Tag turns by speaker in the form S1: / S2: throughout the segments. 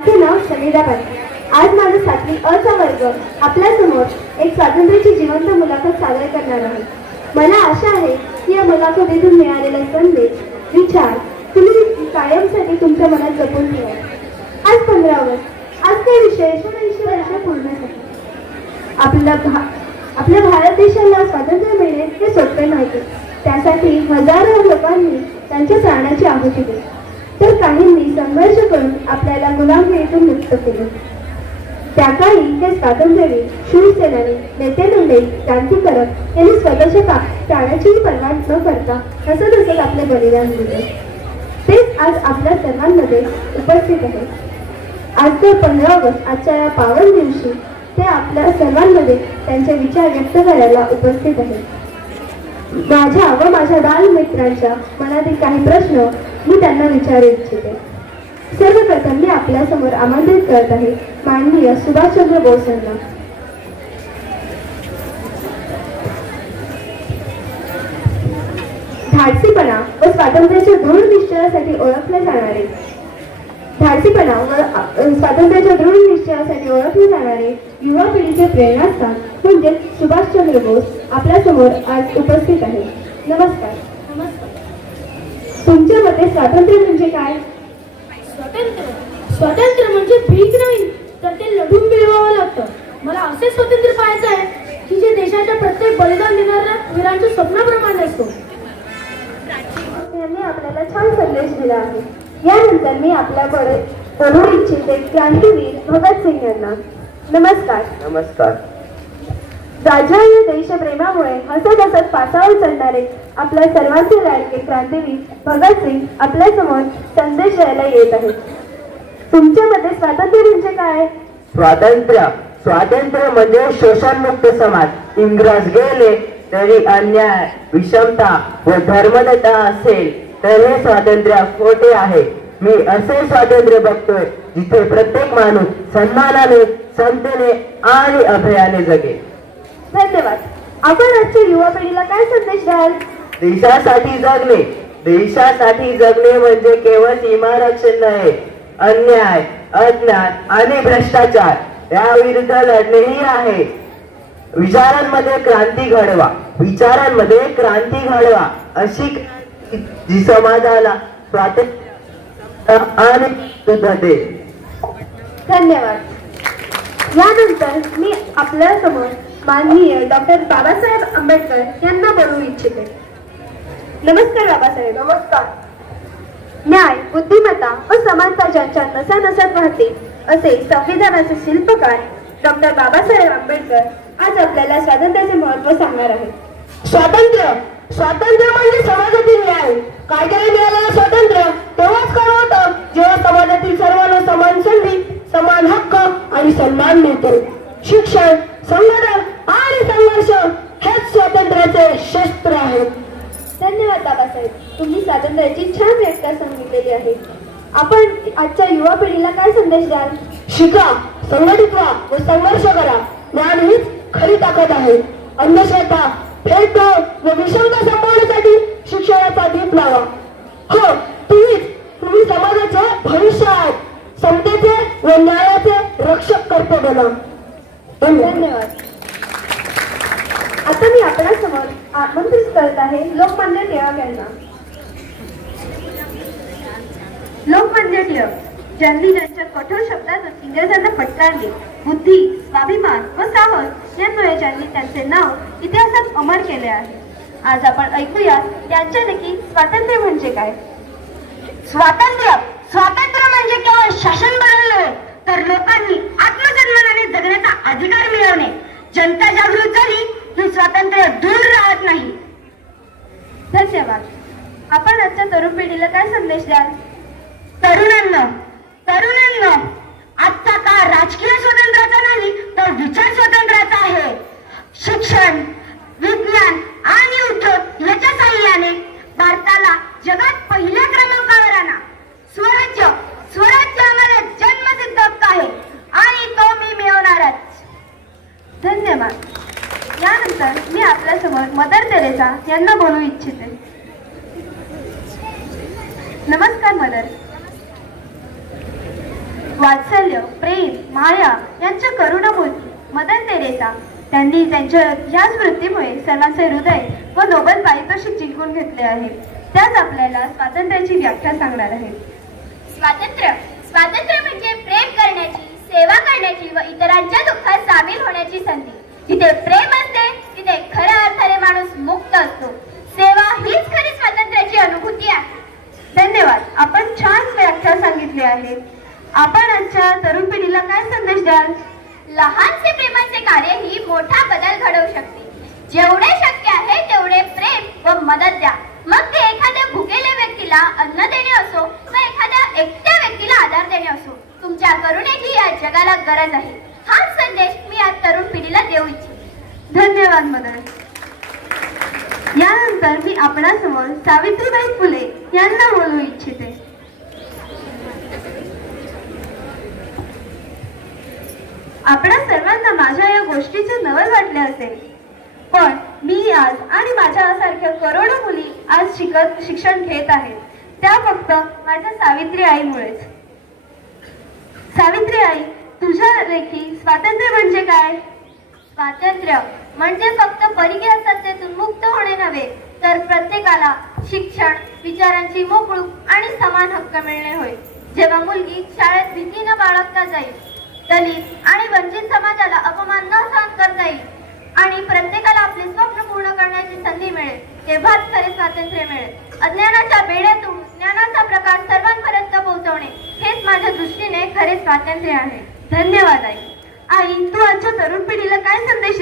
S1: माझे नाव समीरा पाटील आज माझा सातवी अचा वर्ग. आपल्यासमोर एक स्वातंत्र्याची जिवंत मुलाखत सादर करणार आहे. मला आशा आहे की या मुलाखतीतून मिळालेला संदेश विचार तुम्ही कायमसाठी तुमच्या मनात जपून ठेवा. आज पंधरा ऑगस्ट. आज ते विषय ऐंशी वर्ष पूर्ण झाली आपला भा आपल्या भारत देशाला स्वातंत्र्य मिळणे हे सोपे नव्हते त्यासाठी हजारो लोकांनी त्यांच्या प्राणाची आहुती दिली. तर काहींनी संघर्ष करून आपल्याला गुलामगिरीतून मुक्त केले. त्या काळी ते स्वातंत्र्यवीर शिवसेनानी नेते मंडळी क्रांतिकारक यांनी स्वतःच्या पा- प्राणाचीही पर्वा न करता हसत हसत आपले बलिदान दिले. तेच आज आपल्या सर्वांमध्ये उपस्थित आहे. आज तर पंधरा ऑगस्ट आजच्या या पावन दिवशी ते आपल्या सर्वांमध्ये त्यांचे विचार व्यक्त करायला उपस्थित आहेत. माझ्या व माझ्या बालमित्रांच्या मनातील काही प्रश्न मी त्यांना विचारू इच्छिते. सर्वप्रथम मी आपल्यासमोर आमंत्रित करत आहे माननीय सुभाषचंद्र बोस यांना. धाडसीपणा व स्वातंत्र्याच्या दृढ निश्चयासाठी ओळखले जाणारे. धाडसीपणा व स्वातंत्र्याच्या दृढ निश्चयासाठी ओळखले जाणारे युवा पिढीचे प्रेरणास्थान म्हणजे सुभाषचंद्र बोस आपल्यासमोर आज उपस्थित आहे नमस्कार. तुमच्या मते स्वातंत्र्य म्हणजे काय?
S2: स्वातंत्र्य. स्वातंत्र्य म्हणजे भीक नाही तर ते लढून मिळवावं लागतं. मला असे स्वातंत्र्य पाहायचं आहे की जे देशाच्या प्रत्येक बलिदान देणाऱ्या वीरांच्या स्वप्नाप्रमाणे असतो.
S1: यांनी आपल्याला छान संदेश दिला आहे. यानंतर मी आपल्याकडे बोलू इच्छिते क्रांतीवीर भगतसिंग यांना नमस्कार.
S3: नमस्कार.
S1: राजकीय देशप्रेमामुळे हसत हसत फासावर चढणारे आपल्या सर्वांचे लाडके क्रांतीवीर भगतसिंग आपल्यासमोर संदेश द्यायला येत आहेत. तुमच्या मते स्वातंत्र्य म्हणजे काय?
S3: स्वातंत्र्य. स्वातंत्र्य म्हणजे शोषणमुक्त समाज. इंग्रज गेले तरी अन्याय विषमता व धर्मदत्ता असेल तर हे स्वातंत्र्य खोटे आहे. मी असे स्वातंत्र्य बघतोय जिथे प्रत्येक माणूस सन्मानाने समतेने आणि अभयाने जगे
S1: धन्यवाद. आपण आजच्या युवा पिढीला काय संदेश द्याल?
S3: देशासाठी जगणे. देशासाठी जगणे म्हणजे केवळ सीमारक्षण नाही अन्याय अज्ञान आणि भ्रष्टाचार. या विरुद्ध लढणेही आहे. विचारांमध्ये क्रांती घडवा. विचारांमध्ये क्रांती घडवा. अशी जी समाजाला स्वातंत्र्य आणि सुद्धा दे
S1: धन्यवाद. यानंतर मी आपल्यासमोर माननीय डॉक्टर बाबासाहेब आंबेडकर यांना बोलू इच्छिते. नमस्कार बाबासाहेब. नमस्कार. न्याय बुद्धिमत्ता व समानता ज्यांच्या नसा नसात वाहते असे संविधानाचे शिल्पकार डॉक्टर बाबासाहेब आंबेडकर आज आपल्याला स्वातंत्र्याचे महत्त्व सांगणार आहेत.
S2: स्वातंत्र्य. स्वातंत्र्य म्हणजे समाजातील न्याय. कायद्याने मिळालेलं स्वातंत्र्य? तेव्हाच खरं होतं. जेव्हा समाजातील सर्वांना समान संधी समान हक्क आणि सन्मान मिळतो. शिक्षण संघटन आणि संघर्ष हेच स्वातंत्र्याचे शस्त्र आहेत.
S1: धन्यवाद बाबासाहेब. तुम्ही स्वातंत्र्याची छान व्याख्या सांगितलेली आहे. आपण आजच्या युवा पिढीला काय संदेश द्याल?
S2: शिका संघटित व्हा व संघर्ष करा. ज्ञान हीच खरी ताकद आहे. अंधश्रद्धा भेदभाव व विषमता संपवण्यासाठी शिक्षणाचा दीप लावा हो तुम्हीच तुम्ही समाजाचे भविष्य आहात समतेचे व न्यायाचे रक्षक कर्तव्य बना धन्यवाद
S1: धन्यवाद आता मी आपल्यासमोर आमंत्रित करत आहे लोकमान्य टिळक यांना लोकमान्य ज्यांनी त्यांच्या कठोर शब्दातून इंग्रजांना पटकारले बुद्धी स्वाभिमान व साहस यामुळे ज्यांनी त्यांचे नाव इतिहासात अमर केले आहे. आज आपण ऐकूया त्यांच्या नक्की स्वातंत्र्य म्हणजे काय?
S2: स्वातंत्र्य स्वातंत्र्य म्हणजे केवळ शासन बनवणे तर लोकांनी आत्मसन्मानाने जगण्याचा अधिकार मिळवणे. जनता जागृत झाली ही स्वातंत्र्य दूर राहत नाही.
S1: धन्यवाद. आपण आजच्या तरुण पिढीला काय संदेश द्याल?
S2: तरुणांना तरुणांना आजचा काळ राजकीय स्वातंत्र्याचा नाही तर विचार स्वातंत्र्याचा आहे. शिक्षण विज्ञान आणि उद्योग याच्या साह्याने भारताला जगात पहिल्या क्रमांकावर आणा. स्वराज्य स्वराज्य आम्हाला जन्मसिद्ध हक्क आहे आणि तो मी मिळवणारच.
S1: धन्यवाद. यानंतर मी आपल्यासमोर मदर तेरेसा यांना बोलू इच्छिते. नमस्कार मदर.
S2: वात्सल्य प्रेम माया यांच्या करुणामूर्ती मदर तेरेसा त्यांनी त्यांच्या याच वृत्तीमुळे सर्वांचे हृदय व नोबल पारितोषिक जिंकून घेतले आहे. त्याच आपल्याला स्वातंत्र्याची व्याख्या सांगणार आहेत
S4: स्वातंत्र्य. स्वातंत्र्य म्हणजे प्रेम करण्याची सेवा करण्याची व इतरांच्या दुःखात सामील होण्याची संधी. जिथे प्रेम असते तिथे खऱ्या अर्थाने माणूस मुक्त असतो. सेवा हीच खरी स्वातंत्र्याची अनुभूती आहे.
S2: धन्यवाद. आपण छान व्याख्या सांगितली आहे. आपण आजच्या तरुण पिढीला काय संदेश द्याल?
S4: लहानसे प्रेमाचे कार्य ही मोठा बदल घडवू शकते. जेवढे शक्य आहे तेवढे प्रेम व मदत द्या. मग ते एखाद्या भुकेल्या व्यक्तीला अन्न देणे असो व एखाद्या एकट्या व्यक्तीला आधार देणे असो तुमच्या करुणेची या जगाला गरज आहे. हाच संदेश मी आज तरुण पिढीला देऊ इच्छिते.
S2: धन्यवाद मदर यानंतर मी आपणासमोर सावित्रीबाई फुले यांना बोलू इच्छिते. आपणा सर्वांना माझ्या या गोष्टीचे नवल वाटले असेल. पण मी आज आणि माझ्यासारख्या करोडो मुली आज शिकत शिक्षण घेत आहेत. त्या फक्त माझ्या सावित्री आईमुळेच. सावित्री आई तुझ्या लेखी स्वातंत्र्य म्हणजे काय?
S4: स्वातंत्र्य म्हणजे फक्त परिघ्या सत्तेतून मुक्त होणे नव्हे तर प्रत्येकाला शिक्षण विचारांची मोकळूक आणि समान हक्क मिळणे होय. जेव्हा मुलगी शाळेत भीती न बाळगता जाईल दलित आणि वंचित समाजाला अपमान न सहन करता येईल. आणि प्रत्येकाला आपले स्वप्न पूर्ण करण्याची संधी मिळेल. तेव्हाच खरे स्वातंत्र्य मिळेल. अज्ञानाच्या बेड्यातून ज्ञानाचा प्रकाश सर्वांपर्यंत पोहोचवणे हेच माझ्या दृष्टीने खरे स्वातंत्र्य आहे.
S2: धन्यवाद आई. आई तू आजच्या तरुण पिढीला काय संदेश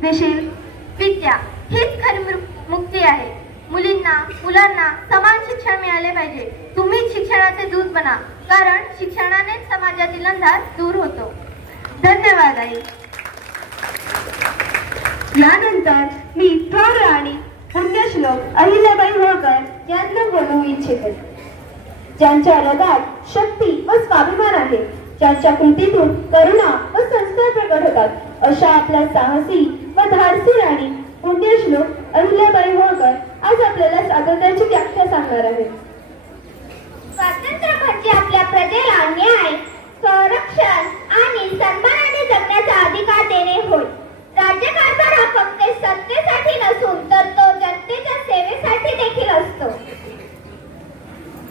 S2: देशील?
S4: विद्या हीच खरी मृ- मुक्ती आहे. मुलींना मुलांना समान शिक्षण मिळाले पाहिजे. तुम्हीच शिक्षणाचे दूत बना. कारण शिक्षणाने समाजातील अंधार दूर होतो.
S2: धन्यवाद आई. यानंतर मी थोर राणी पुण्यश्लोक अहिल्याबाई होळकर यांना बोलवू इच्छिते.
S1: ज्यांच्या हृदयात शक्ती व स्वाभिमान आहे ज्यांच्या कृतीतून करुणा व संस्कार प्रकट होतात अशा आपल्या साहसी व धाडसी राणी पुण्यश्लोक अहिल्याबाई होळकर आज आपल्याला स्वातंत्र्याची व्याख्या सांगणार आहेत.
S4: स्वातंत्र्य म्हणजे आपल्या प्रजेला न्याय संरक्षण आणि सन्मानाने जगण्याचा अधिकार देणे होय. राज्यकारभार हा फक्त सत्तेसाठी नसून तर तो जनतेच्या सेवेसाठी देखील असतो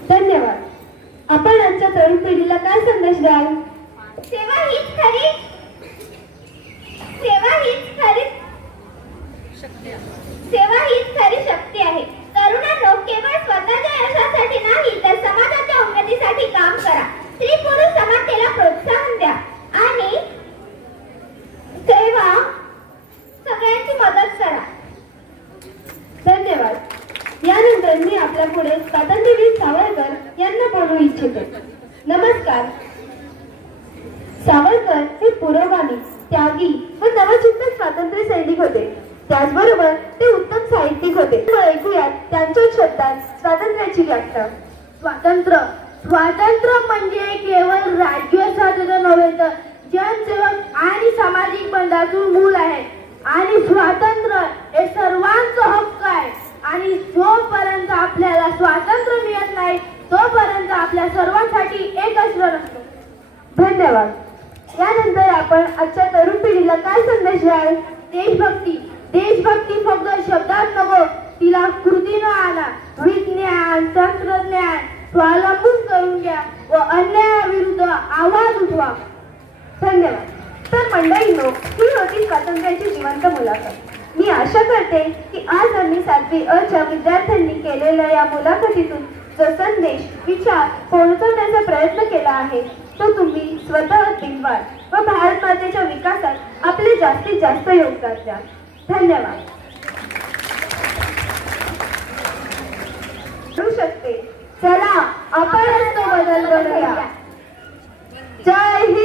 S1: धन्यवाद आपण आजच्या तरुण पिढीला काय संदेश द्याल
S4: सेवा हीच खरी सेवा हीच खरी सेवा हीच खरी शक्ती आहे तरुणांनो केवळ स्वतःच्या यशासाठी नाही तर समाजाच्या उन्नतीसाठी काम करा स्त्री पुरुष समानतेला प्रोत्साहन द्या आणि सेवा सगळ्यांची मदत करा
S1: धन्यवाद यानंतर मी आपल्या पुढे स्वातंत्र्यवीर सावरकर यांना बोलू इच्छिते नमस्कार सावरकर हे पुरोगामी त्यागी व नवचिंतक स्वातंत्र्य सैनिक होते. त्याचबरोबर ते उत्तम साहित्यिक होते. ऐकूयात त्यांच्या शब्दात स्वातंत्र्याची व्याख्या.
S2: स्वातंत्र्य. स्वातंत्र्य म्हणजे केवळ राजकीय स्वातंत्र्य नव्हे तर जनसेवक आणि सामाजिक बंधातून मूल आहे. आणि स्वातंत्र्य हे सर्वांचा हक्क आहे. आणि जोपर्यंत आपल्याला स्वातंत्र्य मिळत नाही तोपर्यंत आपल्या सर्वांसाठी एक असणार असतो.
S1: धन्यवाद. यानंतर आपण आजच्या तरुण पिढीला काय संदेश द्याल?
S2: देशभक्ती. देशभक्ती फक्त शब्दात नको तिला कृतीनं आणा. विज्ञान तंत्रज्ञान स्वावलंबून करून घ्या व अन्यायाविरुद्ध आवाज उठवा.
S1: धन्यवाद. तर मंडळींनो ही होती स्वातंत्र्याची जिवंत मुलाखत. मी आशा करते की आज आम्ही सातवी अच्या विद्यार्थ्यांनी केलेल्या या मुलाखतीतून जो संदेश विचार पोहोचवण्याचा प्रयत्न केला आहे तो तुम्ही स्वतः बिंबाळ व भारत मातेच्या विकासात आपले जास्तीत जास्त योगदान द्या. धन्यवाद. करू शकते. चला आपण तो बदल करूया. जय हिंद. जय